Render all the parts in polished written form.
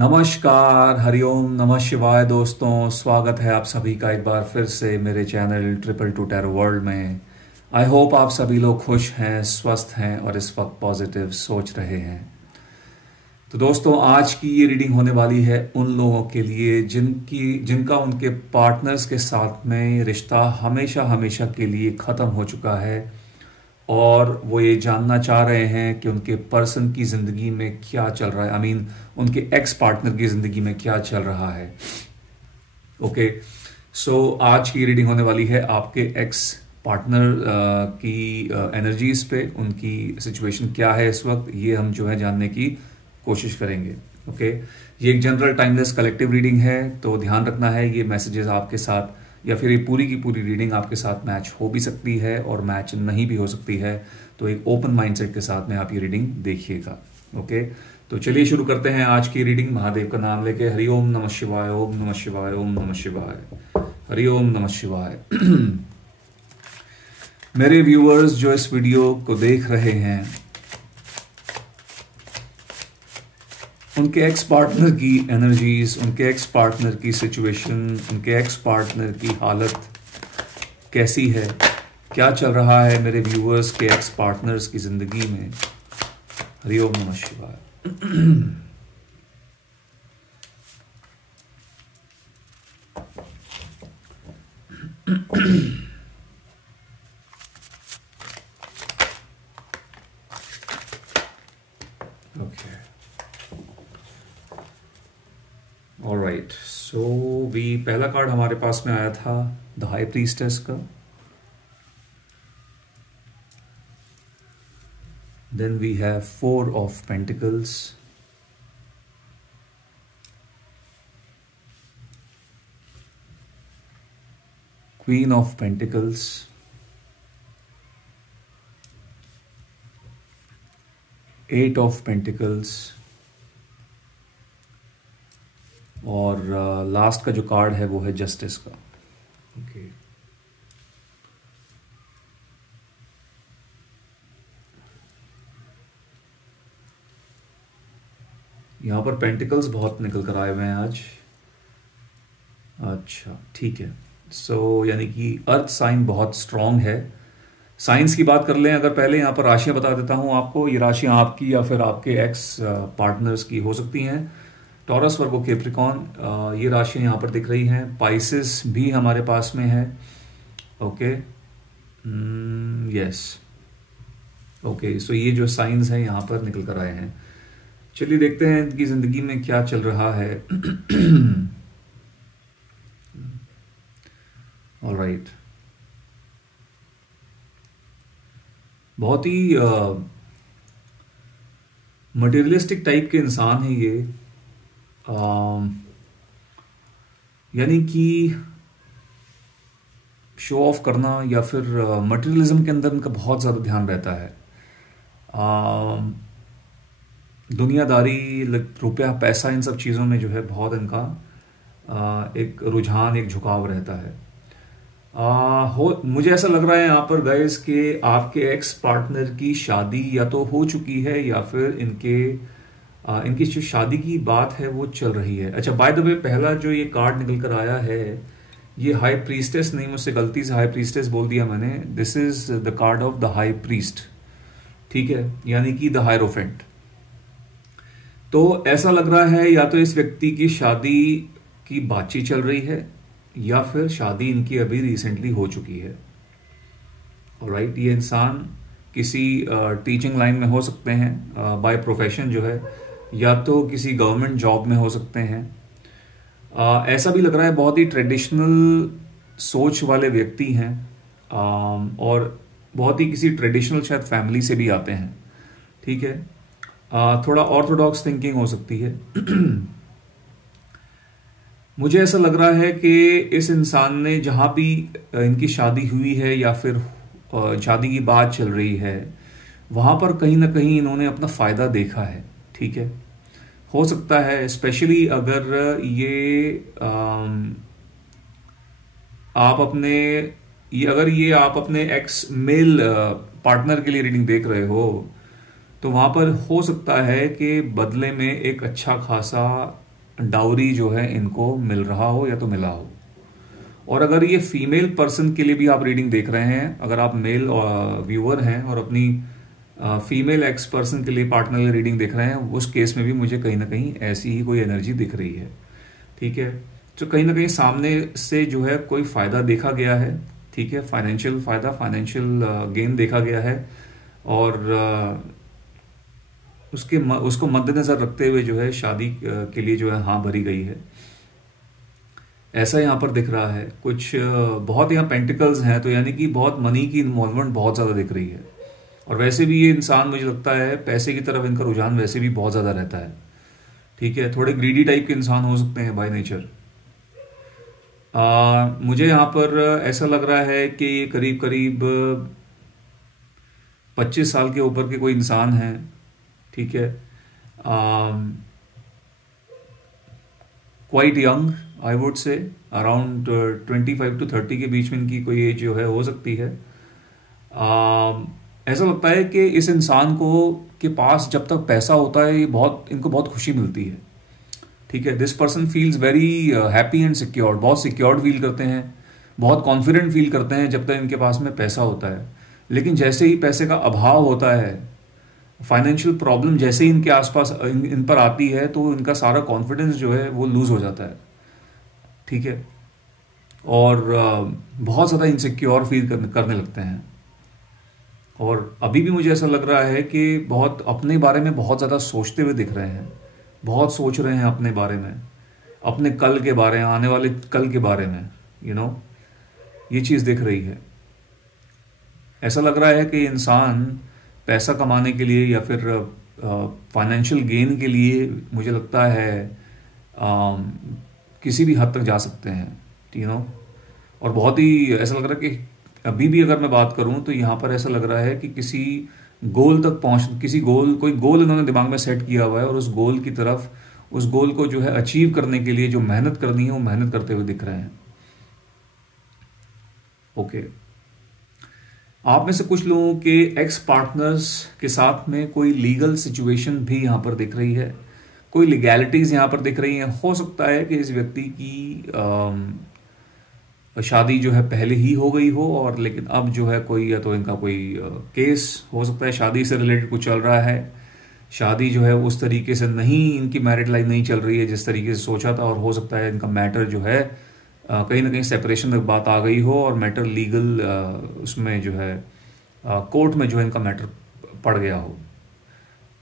नमस्कार, हरिओम, नमः शिवाय दोस्तों। स्वागत है आप सभी का एक बार फिर से मेरे channel triple two tarot world में। आई होप आप सभी लोग खुश हैं, स्वस्थ हैं और इस वक्त पॉजिटिव सोच रहे हैं। तो दोस्तों, आज की ये रीडिंग होने वाली है उन लोगों के लिए जिनका उनके पार्टनर्स के साथ में रिश्ता हमेशा हमेशा के लिए ख़त्म हो चुका है और वो ये जानना चाह रहे हैं कि उनके पर्सन की ज़िंदगी में क्या चल रहा है। I mean, उनके एक्स पार्टनर की ज़िंदगी में क्या चल रहा है। ओके, सो आज की रीडिंग होने वाली है आपके एक्स पार्टनर की एनर्जीज पे, उनकी सिचुएशन क्या है इस वक्त, ये हम जो है जानने की कोशिश करेंगे। ओके, ये एक जनरल टाइमलेस कलेक्टिव रीडिंग है, तो ध्यान रखना है ये मैसेजेस आपके साथ या फिर ये पूरी की पूरी रीडिंग आपके साथ मैच हो भी सकती है और मैच नहीं भी हो सकती है। तो एक ओपन माइंडसेट के साथ में आप ये रीडिंग देखिएगा। ओके, तो चलिए शुरू करते हैं आज की रीडिंग महादेव का नाम लेके। हरिओम नमः शिवाय, ओम नमः शिवाय, ओम नमः शिवाय, हरिओम नमः शिवाय। मेरे व्यूअर्स जो इस वीडियो को देख रहे हैं, उनके एक्स पार्टनर की एनर्जीज, उनके एक्स पार्टनर की सिचुएशन, उनके एक्स पार्टनर की हालत कैसी है, क्या चल रहा है मेरे व्यूअर्स के एक्स पार्टनर्स की जिंदगी में। हरिओम नमः शिवाय। ओके, ऑलराइट, सो पहला कार्ड हमारे पास में आया था द हाई प्रीस्टेस का। Then we have 4 of pentacles, queen of pentacles, eight of pentacles और लास्ट का जो कार्ड है वो है जस्टिस का। ओके, यहां पर पेंटिकल्स बहुत निकल कर आए हुए हैं आज। अच्छा, ठीक है। सो यानी कि अर्थ साइन बहुत स्ट्रांग है। साइंस की बात कर लें अगर, पहले यहाँ पर राशियां बता देता हूँ आपको। ये राशियां आपकी या फिर आपके एक्स पार्टनर्स की हो सकती हैं। टॉरस, वर्गो, कैप्रिकॉर्न, ये राशियां यहाँ पर दिख रही हैं। पाइसेस भी हमारे पास में है। ओके, यस, ओके, सो ये जो साइंस हैं यहाँ पर निकल कर आए हैं। चलिए देखते हैं इनकी जिंदगी में क्या चल रहा है। ऑलराइट, बहुत ही मटेरियलिस्टिक टाइप के इंसान है ये। यानी कि शो ऑफ करना या फिर मटेरियलिज्म के अंदर इनका बहुत ज़्यादा ध्यान रहता है। दुनियादारी, रुपया, पैसा, इन सब चीज़ों में जो है बहुत इनका एक रुझान, एक झुकाव रहता है। मुझे ऐसा लग रहा है यहाँ पर गाइस कि आपके एक्स पार्टनर की शादी या तो हो चुकी है या फिर इनकी जो शादी की बात है वो चल रही है। अच्छा, बाय द वे, पहला जो ये कार्ड निकल कर आया है ये हाई प्रीस्टेस नहीं, मुझसे गलती से हाई प्रीस्टेस बोल दिया मैंने। This is the card of the high priest, ठीक है, यानी कि द हायरोफेंट। तो ऐसा लग रहा है या तो इस व्यक्ति की शादी की बातचीत चल रही है या फिर शादी इनकी अभी रिसेंटली हो चुकी है। ऑलराइट, ये इंसान किसी टीचिंग लाइन में हो सकते हैं बाय प्रोफेशन जो है, या तो किसी गवर्नमेंट जॉब में हो सकते हैं। ऐसा भी लग रहा है बहुत ही ट्रेडिशनल सोच वाले व्यक्ति हैं और बहुत ही किसी ट्रेडिशनल शायद फैमिली से भी आते हैं। ठीक है, थोड़ा ऑर्थोडॉक्स थिंकिंग हो सकती है। मुझे ऐसा लग रहा है कि इस इंसान ने जहां भी इनकी शादी हुई है या फिर शादी की बात चल रही है, वहां पर कहीं ना कहीं इन्होंने अपना फायदा देखा है। ठीक है, हो सकता है स्पेशली अगर आप अपने एक्स मेल पार्टनर के लिए रीडिंग देख रहे हो, तो वहां पर हो सकता है कि बदले में एक अच्छा खासा डाउरी जो है इनको मिल रहा हो या तो मिला हो। और अगर ये फीमेल पर्सन के लिए भी आप रीडिंग देख रहे हैं, अगर आप मेल व्यूअर हैं और अपनी फीमेल एक्स पर्सन के लिए पार्टनर रीडिंग देख रहे हैं, उस केस में भी मुझे कहीं ना कहीं ऐसी ही कोई एनर्जी दिख रही है। ठीक है, तो कहीं ना कहीं सामने से जो है कोई फायदा देखा गया है। ठीक है, फाइनेंशियल फायदा, फाइनेंशियल गेन देखा गया है, और उसको मद्देनजर रखते हुए जो है शादी के लिए जो है हाँ भरी गई है, ऐसा यहाँ पर दिख रहा है। कुछ बहुत यहाँ पेंटिकल्स हैं, तो यानी कि बहुत मनी की इन्वॉल्वमेंट बहुत ज़्यादा दिख रही है। और वैसे भी ये इंसान, मुझे लगता है पैसे की तरफ इनका रुझान वैसे भी बहुत ज़्यादा रहता है। ठीक है, थोड़े ग्रीडी टाइप के इंसान हो सकते हैं बाय नेचर। मुझे यहाँ पर ऐसा लग रहा है कि ये करीब करीब 25 साल के ऊपर के कोई इंसान है। ठीक है, quite young, I would say around 25 to 30 के बीच में इनकी कोई एज जो है हो सकती है। ऐसा लगता है कि इस इंसान को के पास जब तक पैसा होता है, ये इनको बहुत खुशी मिलती है। ठीक है, this person feels very happy and secured, बहुत सिक्योर्ड फील करते हैं, बहुत कॉन्फिडेंट फील करते हैं जब तक इनके पास में पैसा होता है। लेकिन जैसे ही पैसे का अभाव होता है, फाइनेंशियल प्रॉब्लम जैसे ही इनके आसपास इन पर आती है, तो इनका सारा कॉन्फिडेंस जो है वो लूज हो जाता है। ठीक है, और बहुत ज़्यादा इनसिक्योर फील करने लगते हैं। और अभी भी मुझे ऐसा लग रहा है कि बहुत अपने बारे में बहुत ज़्यादा सोचते हुए दिख रहे हैं, बहुत सोच रहे हैं अपने बारे में, अपने कल के बारे में, आने वाले कल के बारे में, ये चीज़ दिख रही है। ऐसा लग रहा है कि इंसान पैसा कमाने के लिए या फिर फाइनेंशियल गेन के लिए, मुझे लगता है किसी भी हद तक जा सकते हैं। और बहुत ही ऐसा लग रहा है कि अभी भी अगर मैं बात करूं तो यहाँ पर ऐसा लग रहा है कि किसी गोल तक कोई गोल इन्होंने दिमाग में सेट किया हुआ है, और उस गोल की तरफ, उस गोल को जो है अचीव करने के लिए जो मेहनत करनी है वो मेहनत करते हुए दिख रहे हैं। ओके, आप में से कुछ लोगों के एक्स पार्टनर्स के साथ में कोई लीगल सिचुएशन भी यहाँ पर दिख रही है, कोई लीगैलिटीज यहाँ पर दिख रही हैं। हो सकता है कि इस व्यक्ति की शादी जो है पहले ही हो गई हो, और लेकिन अब जो है कोई, या तो इनका कोई केस हो सकता है शादी से रिलेटेड कुछ चल रहा है, शादी जो है उस तरीके से नहीं, इनकी मैरिड लाइफ नहीं चल रही है जिस तरीके से सोचा था, और हो सकता है इनका मैटर जो है कहीं ना कहीं सेपरेशन तक बात आ गई हो, और मैटर लीगल उसमें जो है कोर्ट में जो है इनका मैटर पड़ गया हो।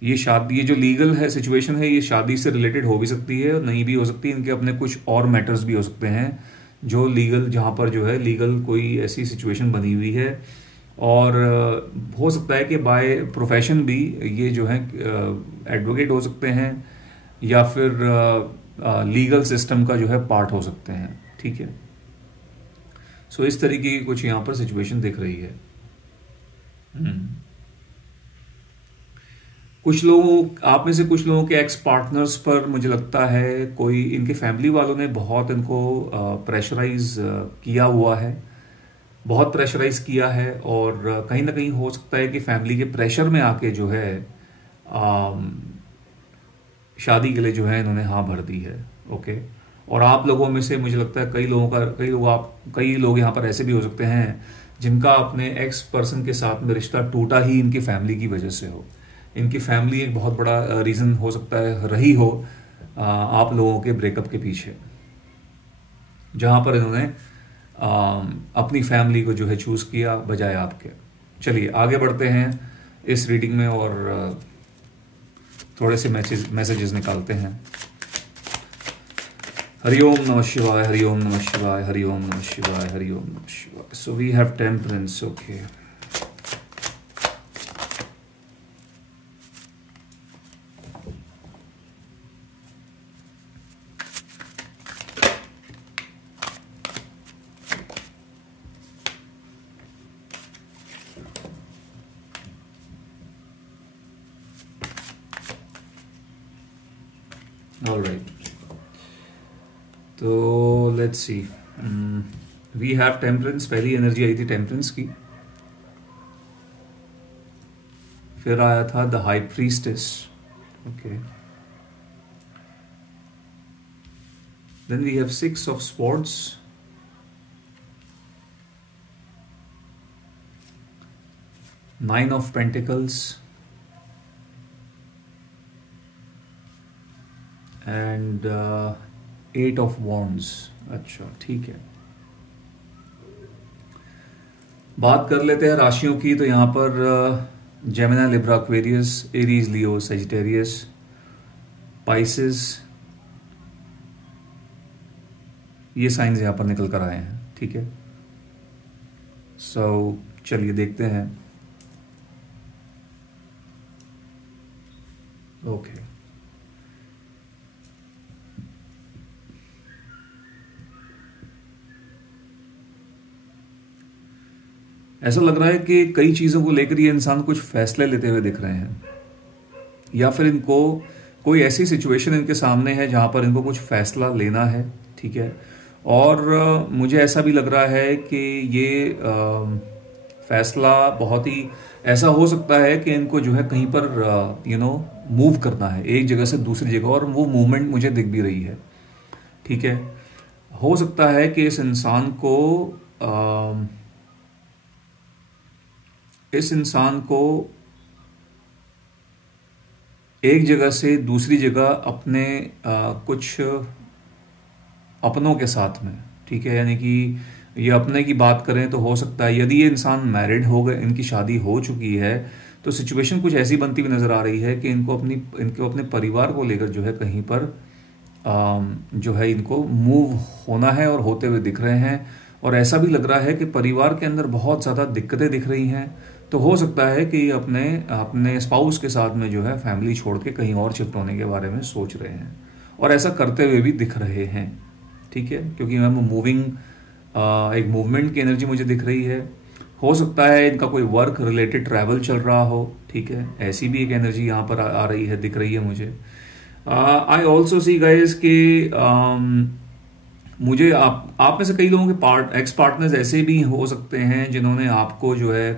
ये जो लीगल है सिचुएशन है, ये शादी से रिलेटेड हो भी सकती है और नहीं भी हो सकती। इनके अपने कुछ और मैटर्स भी हो सकते हैं जो लीगल, जहाँ पर जो है लीगल कोई ऐसी सिचुएशन बनी हुई है, और हो सकता है कि बाय प्रोफेशन भी ये जो है एडवोकेट हो सकते हैं, या फिर लीगल सिस्टम का जो है पार्ट हो सकते हैं। ठीक है, सो इस तरीके की कुछ यहाँ पर सिचुएशन दिख रही है। आप में से कुछ लोगों के एक्स पार्टनर्स पर मुझे लगता है कोई इनके फैमिली वालों ने बहुत इनको प्रेशराइज किया हुआ है, बहुत प्रेशराइज किया है, और कहीं ना कहीं हो सकता है कि फैमिली के प्रेशर में आके जो है शादी के लिए जो है इन्होंने हाँ भर दी है। ओके, और आप लोगों में से मुझे लगता है कई लोग यहाँ पर ऐसे भी हो सकते हैं जिनका अपने एक्स पर्सन के साथ में रिश्ता टूटा ही इनकी फैमिली की वजह से हो। इनकी फैमिली एक बहुत बड़ा रीज़न हो सकता है रही हो आप लोगों के ब्रेकअप के पीछे, जहाँ पर इन्होंने अपनी फैमिली को जो है चूज़ किया बजाय आपके। चलिए आगे बढ़ते हैं इस रीडिंग में, और थोड़े से मैसेजेस निकालते हैं। हरिओम नमः शिवाय, हरिओम नमः शिवाय, हरिओम नमः शिवाय, हरिओम नमः शिवाय। So we have temperance. Okay, alright, तो let's see, we have temperance. पहली एनर्जी आई थी टेम्परेंस की, फिर आया था the high priestess. Okay, Then we have 6 of Swords, 9 of Pentacles, and 8 of Wands. अच्छा ठीक है, बात कर लेते हैं राशियों की। तो यहाँ पर जेमिनी, लिब्रा, एक्वेरियस, एरीज, लियो, सजिटेरियस, पाइसेस, ये साइंस यहाँ पर निकल कर आए हैं। ठीक है, सो चलिए देखते हैं। ओके, ऐसा लग रहा है कि कई चीज़ों को लेकर ये इंसान कुछ फैसले लेते हुए दिख रहे हैं, या फिर इनको कोई ऐसी सिचुएशन इनके सामने है जहां पर इनको कुछ फैसला लेना है। ठीक है, और मुझे ऐसा भी लग रहा है कि ये फैसला बहुत ही ऐसा हो सकता है कि इनको जो है कहीं पर मूव करना है एक जगह से दूसरी जगह, और वो मूवमेंट मुझे दिख भी रही है। ठीक है, हो सकता है कि इस इंसान को एक जगह से दूसरी जगह अपने कुछ अपनों के साथ में, ठीक है, यानी कि ये अपने की बात करें तो हो सकता है यदि ये इंसान मैरिड हो गए, इनकी शादी हो चुकी है, तो सिचुएशन कुछ ऐसी बनती हुई नजर आ रही है कि इनको अपने परिवार को लेकर जो है कहीं पर जो है इनको मूव होना है और होते हुए दिख रहे हैं। और ऐसा भी लग रहा है कि परिवार के अंदर बहुत ज़्यादा दिक्कतें दिख रही हैं, तो हो सकता है कि अपने स्पाउस के साथ में जो है फैमिली छोड़ के कहीं और शिफ्ट होने के बारे में सोच रहे हैं, और ऐसा करते हुए भी दिख रहे हैं। ठीक है, क्योंकि मैम एक मूवमेंट की एनर्जी मुझे दिख रही है। हो सकता है इनका कोई वर्क रिलेटेड ट्रैवल चल रहा हो। ठीक है, ऐसी भी एक एनर्जी यहाँ पर आ रही है, दिख रही है मुझे। आई ऑल्सो सी गाइज कि मुझे आप में से कई लोगों के एक्स पार्टनर्स ऐसे भी हो सकते हैं जिन्होंने आपको जो है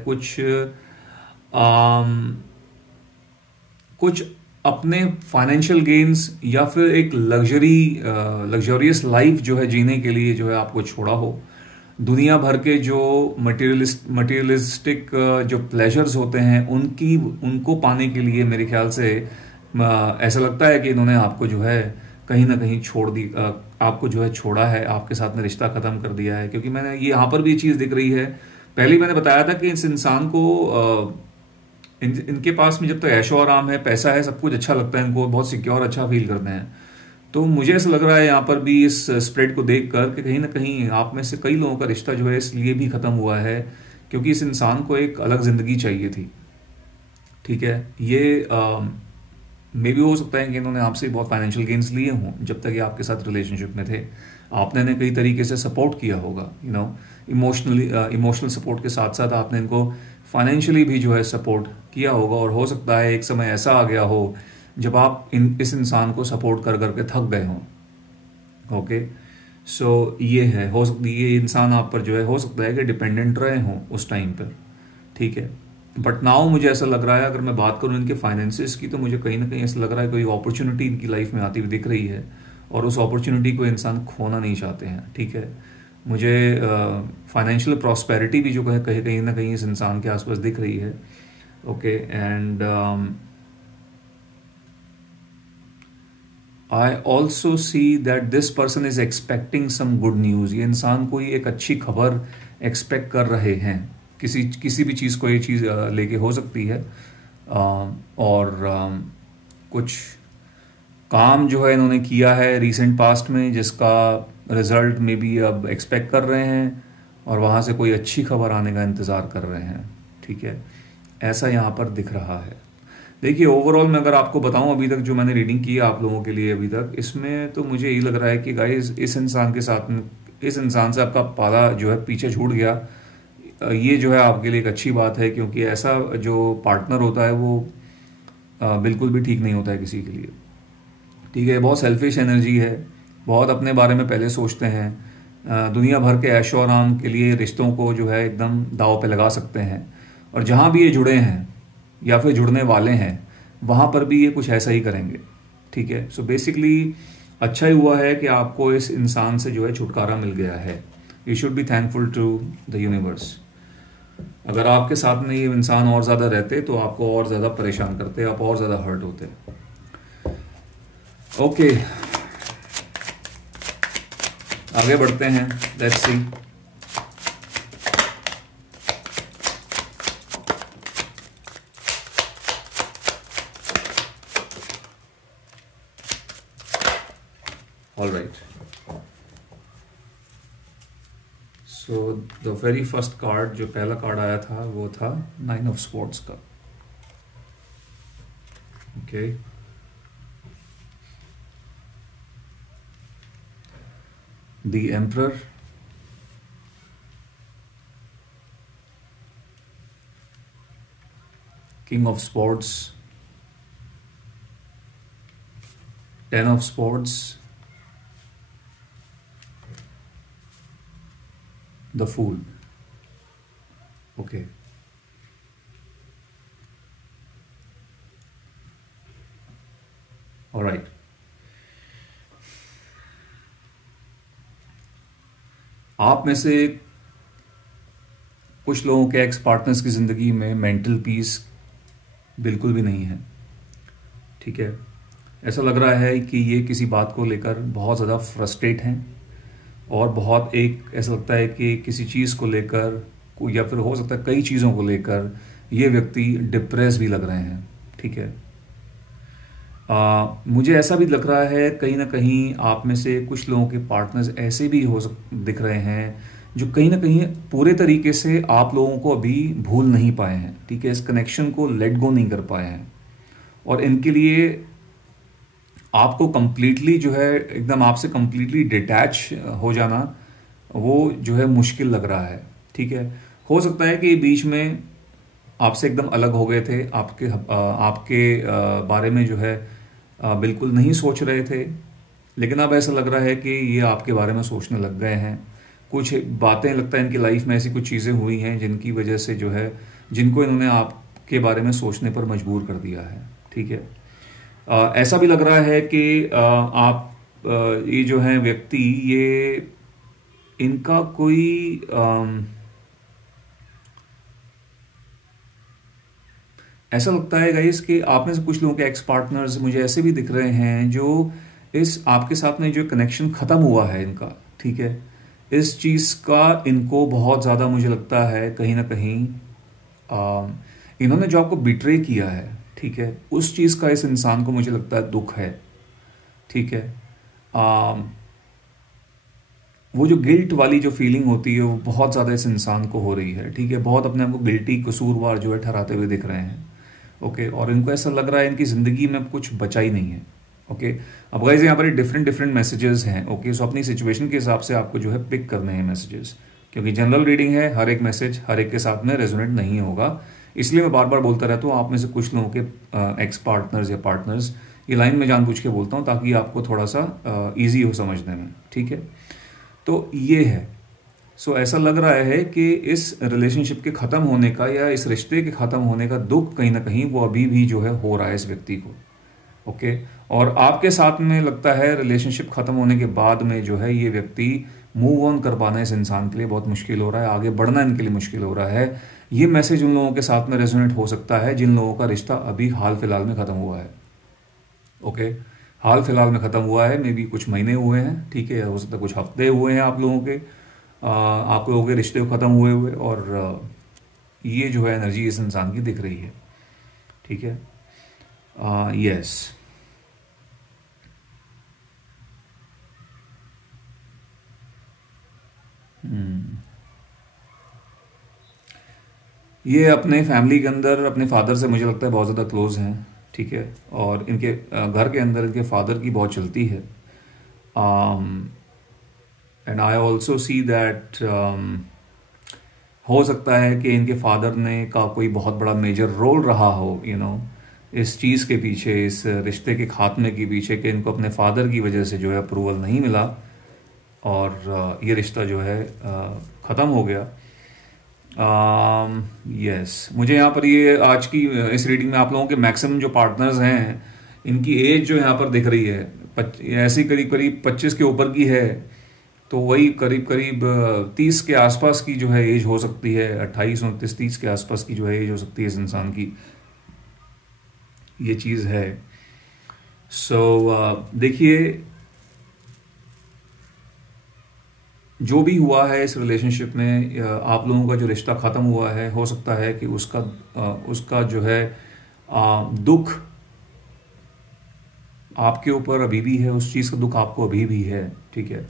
कुछ अपने फाइनेंशियल गेन्स या फिर एक लग्जरियस लाइफ जो है जीने के लिए जो है आपको छोड़ा हो। दुनिया भर के जो मटेरियलिस्टिक जो प्लेजर्स होते हैं उनको पाने के लिए मेरे ख्याल से ऐसा लगता है कि इन्होंने आपको जो है कहीं ना कहीं आपको जो है छोड़ा है, आपके साथ में रिश्ता खत्म कर दिया है। क्योंकि मैंने ये यहाँ पर भी चीज़ दिख रही है, पहले मैंने बताया था कि इस इंसान को इनके पास में जब तक ऐशो आराम है, पैसा है, सब कुछ अच्छा लगता है, इनको बहुत सिक्योर अच्छा फील करते हैं। तो मुझे ऐसा लग रहा है यहाँ पर भी इस स्प्रेड को देख कर कि कहीं ना कहीं आप में से कई लोगों का रिश्ता जो है इसलिए भी खत्म हुआ है क्योंकि इस इंसान को एक अलग जिंदगी चाहिए थी। ठीक है, ये मे भी हो सकता है कि इन्होंने आपसे बहुत फाइनेंशियल गेन्स लिए हों जब तक ये आपके साथ रिलेशनशिप में थे। आपने इन्हें कई तरीके से सपोर्ट किया होगा, इमोशनल सपोर्ट के साथ साथ आपने इनको फाइनेंशियली भी जो है सपोर्ट किया होगा। और हो सकता है एक समय ऐसा आ गया हो जब आप इस इंसान को सपोर्ट कर करके थक गए हों। ओके, सो ये है, हो सकती है ये इंसान आप पर जो है हो सकता है कि डिपेंडेंट रहे हों उस टाइम पर। ठीक है, बट नाउ मुझे ऐसा लग रहा है, अगर मैं बात करूं इनके फाइनेंसेस की, तो मुझे कहीं ना कहीं ऐसा लग रहा है कोई अपॉर्चुनिटी इनकी लाइफ में आती हुई दिख रही है और उस अपॉर्चुनिटी को इंसान खोना नहीं चाहते हैं। ठीक है, मुझे फाइनेंशियल प्रॉस्पेरिटी भी जो कहीं ना कहीं इस इंसान के आसपास दिख रही है। Okay, and I also see that this person is expecting some good news. ये इंसान कोई एक अच्छी खबर एक्सपेक्ट कर रहे हैं, किसी भी चीज़ को ये चीज़ लेके हो सकती है। और कुछ काम जो है इन्होंने किया है रिसेंट पास्ट में जिसका रिजल्ट में भी अब एक्सपेक्ट कर रहे हैं और वहाँ से कोई अच्छी खबर आने का इंतज़ार कर रहे हैं। ठीक है, ऐसा यहाँ पर दिख रहा है। देखिए, ओवरऑल मैं अगर आपको बताऊं अभी तक जो मैंने रीडिंग की है आप लोगों के लिए अभी तक, इसमें तो मुझे यही लग रहा है कि गाइस इस इंसान के साथ में, इस इंसान से आपका पाला जो है पीछे छूट गया। ये जो है आपके लिए एक अच्छी बात है, क्योंकि ऐसा जो पार्टनर होता है वो बिल्कुल भी ठीक नहीं होता है किसी के लिए। ठीक है, बहुत सेल्फिश एनर्जी है, बहुत अपने बारे में पहले सोचते हैं, दुनिया भर के ऐशो आराम के लिए रिश्तों को जो है एकदम दांव पे लगा सकते हैं। और जहाँ भी ये जुड़े हैं या फिर जुड़ने वाले हैं वहाँ पर भी ये कुछ ऐसा ही करेंगे। ठीक है, सो बेसिकली अच्छा ही हुआ है कि आपको इस इंसान से जो है छुटकारा मिल गया है। You should be thankful to the universe. अगर आपके साथ में ये इंसान और ज़्यादा रहते तो आपको और ज़्यादा परेशान करते, आप और ज़्यादा हर्ट होते। ओके, आगे बढ़ते हैं। Let's see. All right, so the very first card, जो पहला कार्ड आया था वो था 9 ऑफ स्वॉर्ड्स का। Okay, the emperor, king of swords, 10 of swords, the fool. Okay, alright. आप में से कुछ लोगों के एक्स पार्टनर्स की जिंदगी में मेंटल पीस बिल्कुल भी नहीं है, ठीक है। ऐसा लग रहा है कि ये किसी बात को लेकर बहुत ज़्यादा फ्रस्ट्रेट हैं और बहुत ऐसा लगता है कि किसी चीज़ को लेकर, या फिर हो सकता है कई चीज़ों को लेकर ये व्यक्ति डिप्रेस भी लग रहे हैं, ठीक है। मुझे ऐसा भी लग रहा है कहीं ना कहीं आप में से कुछ लोगों के पार्टनर्स ऐसे भी दिख रहे हैं जो कहीं ना कहीं पूरे तरीके से आप लोगों को अभी भूल नहीं पाए हैं, ठीक है। इस कनेक्शन को लेट गो नहीं कर पाए हैं और इनके लिए आपको कंप्लीटली जो है एकदम आपसे कंप्लीटली डिटैच हो जाना वो जो है मुश्किल लग रहा है, ठीक है। हो सकता है कि बीच में आपसे एकदम अलग हो गए थे, आपके बारे में जो है बिल्कुल नहीं सोच रहे थे, लेकिन अब ऐसा लग रहा है कि ये आपके बारे में सोचने लग गए हैं। कुछ बातें लगता है इनकी लाइफ में ऐसी कुछ चीज़ें हुई हैं जिनकी वजह से जो है, जिनको इन्होंने आपके बारे में सोचने पर मजबूर कर दिया है, ठीक है। ऐसा भी लग रहा है कि ये जो है व्यक्ति, ये इनका कोई ऐसा लगता है गाइस कि आप में से कुछ लोगों के एक्स पार्टनर्स मुझे ऐसे भी दिख रहे हैं जो इस आपके साथ में जो कनेक्शन ख़त्म हुआ है इनका, ठीक है, इस चीज़ का इनको बहुत ज़्यादा मुझे लगता है कहीं ना कहीं इन्होंने जो आपको बिट्रे किया है, ठीक है, उस चीज़ का इस इंसान को मुझे लगता है दुख है, ठीक है। वो जो गिल्ट वाली जो फीलिंग होती है वो बहुत ज़्यादा इस इंसान को हो रही है, ठीक है। बहुत अपने आप को गिल्टी, कसूरवार जो है ठहराते हुए दिख रहे हैं, ओके। और इनको ऐसा लग रहा है इनकी ज़िंदगी में कुछ बचा ही नहीं है, ओके। अब गाइस यहाँ पर डिफरेंट मैसेजेस हैं, ओके। सो अपनी सिचुएशन के हिसाब से आपको जो है पिक करने हैं मैसेजेस, क्योंकि जनरल रीडिंग है, हर एक मैसेज हर एक के साथ में रेजोनेट नहीं होगा। इसलिए मैं बार बार बोलता रहता हूँ, आप में से कुछ लोगों के एक्स पार्टनर्स या पार्टनर्स ये लाइन में जानबूझ के बोलता हूँ ताकि आपको थोड़ा सा ईजी हो समझने में, ठीक है। तो ये है, सो ऐसा लग रहा है कि इस रिलेशनशिप के ख़त्म होने का या इस रिश्ते के ख़त्म होने का दुख कहीं ना कहीं वो अभी भी जो है हो रहा है इस व्यक्ति को, ओके। और आपके साथ में लगता है रिलेशनशिप ख़त्म होने के बाद में जो है ये व्यक्ति मूव ऑन कर पाना इस इंसान के लिए बहुत मुश्किल हो रहा है, आगे बढ़ना इनके लिए मुश्किल हो रहा है। ये मैसेज उन लोगों के साथ में रेजोनेट हो सकता है जिन लोगों का रिश्ता अभी हाल फिलहाल में ख़त्म हुआ है, ओके। हाल फिलहाल में ख़त्म हुआ है, मे बी कुछ महीने हुए हैं, ठीक है, हो सकता है कुछ हफ्ते हुए हैं आप लोगों के आप लोगों के रिश्ते ख़त्म हुए हुए, और ये जो है एनर्जी इस इंसान की दिख रही है, ठीक है। यस, ये अपने फैमिली के अंदर अपने फादर से मुझे लगता है बहुत ज़्यादा क्लोज हैं, ठीक है। और इनके घर के अंदर इनके फादर की बहुत चलती है, and I also see that हो सकता है कि इनके फादर ने का कोई बहुत बड़ा मेजर रोल रहा हो, इस चीज़ के पीछे, इस रिश्ते के खात्मे के पीछे, कि इनको अपने फादर की वजह से जो है अप्रूवल नहीं मिला और ये रिश्ता जो है ख़त्म हो गया। यस, मुझे यहाँ पर ये आज की इस रीडिंग में आप लोगों के मैक्सिमम जो पार्टनर्स हैं इनकी एज जो यहाँ पर दिख रही है ऐसी करीब करीब 25 के ऊपर की है, तो वही करीब करीब 30 के आसपास की जो है एज हो सकती है, 28 29 30 के आसपास की जो है एज हो सकती है इस इंसान की। ये चीज़ है। देखिए, जो भी हुआ है इस रिलेशनशिप में, आप लोगों का जो रिश्ता ख़त्म हुआ है, हो सकता है कि उसका जो है दुख आपके ऊपर अभी भी है, उस चीज़ का दुख आपको अभी भी है, ठीक है,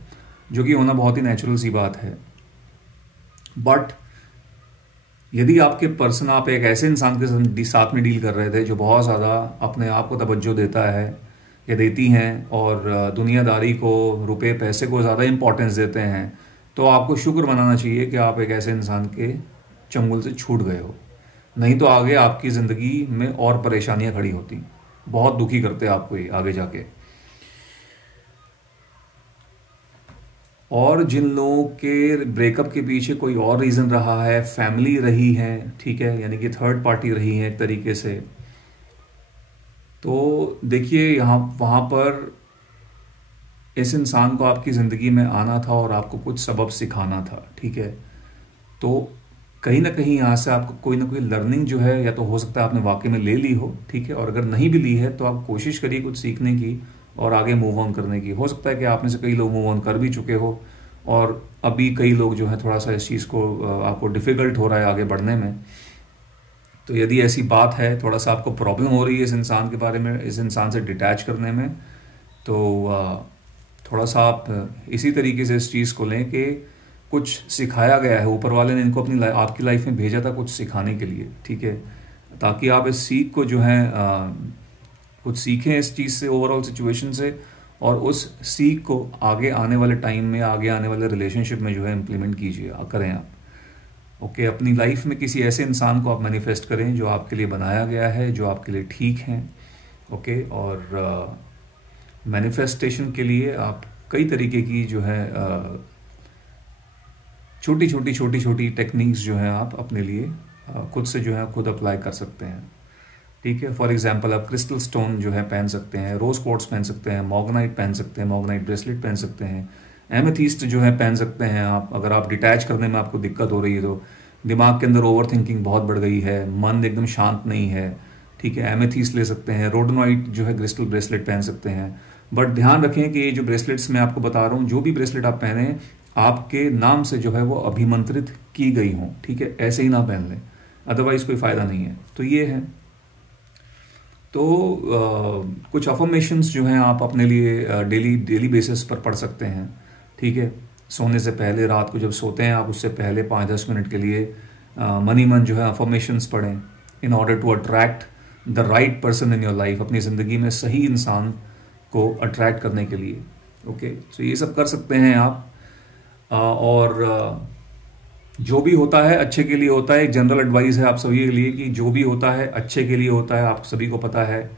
जो कि होना बहुत ही नेचुरल सी बात है। बट यदि आप एक ऐसे इंसान के साथ में डील कर रहे थे जो बहुत ज़्यादा अपने आप को तवज्जो देता है या देती हैं, और दुनियादारी को, रुपए पैसे को ज़्यादा इंपॉर्टेंस देते हैं, तो आपको शुक्र मनाना चाहिए कि आप एक ऐसे इंसान के चंगुल से छूट गए हो। नहीं तो आगे आपकी ज़िंदगी में और परेशानियां खड़ी होती, बहुत दुखी करते आपको ये आगे जाके। और जिन लोगों के ब्रेकअप के पीछे कोई और रीज़न रहा है, फैमिली रही है, ठीक है, यानी कि थर्ड पार्टी रही है एक तरीके से, तो देखिए यहाँ वहाँ पर इस इंसान को आपकी ज़िंदगी में आना था और आपको कुछ सबक सिखाना था, ठीक है। तो कहीं ना कहीं यहाँ से आपको कोई ना कोई लर्निंग जो है, या तो हो सकता है आपने वाकई में ले ली हो, ठीक है, और अगर नहीं भी ली है तो आप कोशिश करिए कुछ सीखने की और आगे मूव ऑन करने की। हो सकता है कि आप में से कई लोग मूव ऑन कर भी चुके हो, और अभी कई लोग जो है थोड़ा सा इस चीज़ को आपको डिफ़िकल्ट हो रहा है आगे बढ़ने में। तो यदि ऐसी बात है, थोड़ा सा आपको प्रॉब्लम हो रही है इस इंसान के बारे में, इस इंसान से डिटैच करने में, तो थोड़ा सा आप इसी तरीके से इस चीज़ को लें कि कुछ सिखाया गया है, ऊपर वाले ने इनको आपकी लाइफ में भेजा था कुछ सिखाने के लिए, ठीक है, ताकि आप इस सीख को जो है कुछ सीखें इस चीज़ से, ओवरऑल सिचुएशन से, और उस सीख को आगे आने वाले टाइम में, आगे आने वाले रिलेशनशिप में जो है इम्प्लीमेंट कीजिए, करें आप। ओके, अपनी लाइफ में किसी ऐसे इंसान को आप मैनिफेस्ट करें जो आपके लिए बनाया गया है, जो आपके लिए ठीक है। ओके, और मैनिफेस्टेशन के लिए आप कई तरीके की जो है छोटी छोटी टेक्निक्स जो हैं आप अपने लिए खुद से जो है खुद अप्लाई कर सकते हैं, ठीक है। फॉर एग्जांपल, आप क्रिस्टल स्टोन जो है पहन सकते हैं, रोज क्वार्ट्ज पहन सकते हैं, मोगनाइट पहन सकते हैं, मोगनाइट ब्रेसलेट पहन सकते हैं, एमेथिस्ट जो है पहन सकते हैं आप। अगर आप डिटैच करने में आपको दिक्कत हो रही है, तो दिमाग के अंदर ओवर थिंकिंग बहुत बढ़ गई है, मन एकदम शांत नहीं है, ठीक है, एमेथिस्ट ले सकते हैं। रोडोनाइट जो है क्रिस्टल ब्रेसलेट पहन सकते हैं। बट ध्यान रखें कि ये जो ब्रेसलेट्स मैं आपको बता रहा हूँ, जो भी ब्रेसलेट आप पहने, आपके नाम से जो है वो अभिमंत्रित की गई हों, ठीक है, ऐसे ही ना पहन लें, अदरवाइज कोई फ़ायदा नहीं है। तो ये है। तो कुछ अफर्मेशंस जो हैं आप अपने लिए डेली बेसिस पर पढ़ सकते हैं, ठीक है। सोने से पहले, रात को जब सोते हैं आप, उससे पहले 5-10 मिनट के लिए मन ही मन जो है अफर्मेशंस पढ़ें, in order to attract the right person in your life, अपनी ज़िंदगी में सही इंसान को अट्रैक्ट करने के लिए। ओके, तो ये सब कर सकते हैं आप। और जो भी होता है अच्छे के लिए होता है। एक जनरल एडवाइस है आप सभी के लिए कि जो भी होता है अच्छे के लिए होता है, आप सभी को पता है,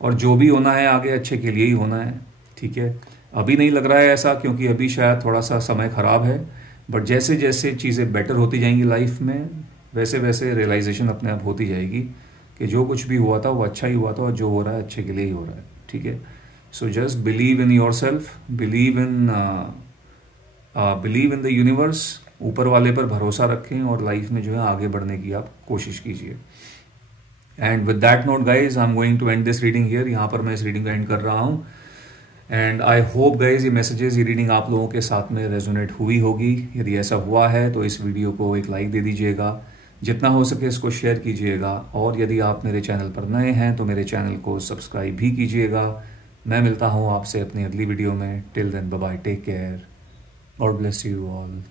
और जो भी होना है आगे अच्छे के लिए ही होना है, ठीक है। अभी नहीं लग रहा है ऐसा, क्योंकि अभी शायद थोड़ा सा समय खराब है, बट जैसे जैसे चीज़ें बेटर होती जाएंगी लाइफ में, वैसे वैसे रियलाइजेशन अपने आप होती जाएगी कि जो कुछ भी हुआ था वो अच्छा ही हुआ था, और जो हो रहा है अच्छे के लिए ही हो रहा है, ठीक है। So just believe in your self, believe in the universe, ऊपर वाले पर भरोसा रखें, और लाइफ में जो है आगे बढ़ने की आप कोशिश कीजिए। And with that note guys, I am going to end this reading here. यहाँ पर मैं इस रीडिंग का एंड कर रहा हूँ। एंड आई होप गाइज ये मैसेजेस, ये रीडिंग आप लोगों के साथ में रेजोनेट हुई होगी। यदि ऐसा हुआ है तो इस वीडियो को एक लाइक दे दीजिएगा, जितना हो सके इसको शेयर कीजिएगा, और यदि आप मेरे चैनल पर नए हैं तो मेरे चैनल को सब्सक्राइब भी कीजिएगा। मैं मिलता हूँ आपसे अपनी अगली वीडियो में। Till then, bye bye, take care, God bless you all.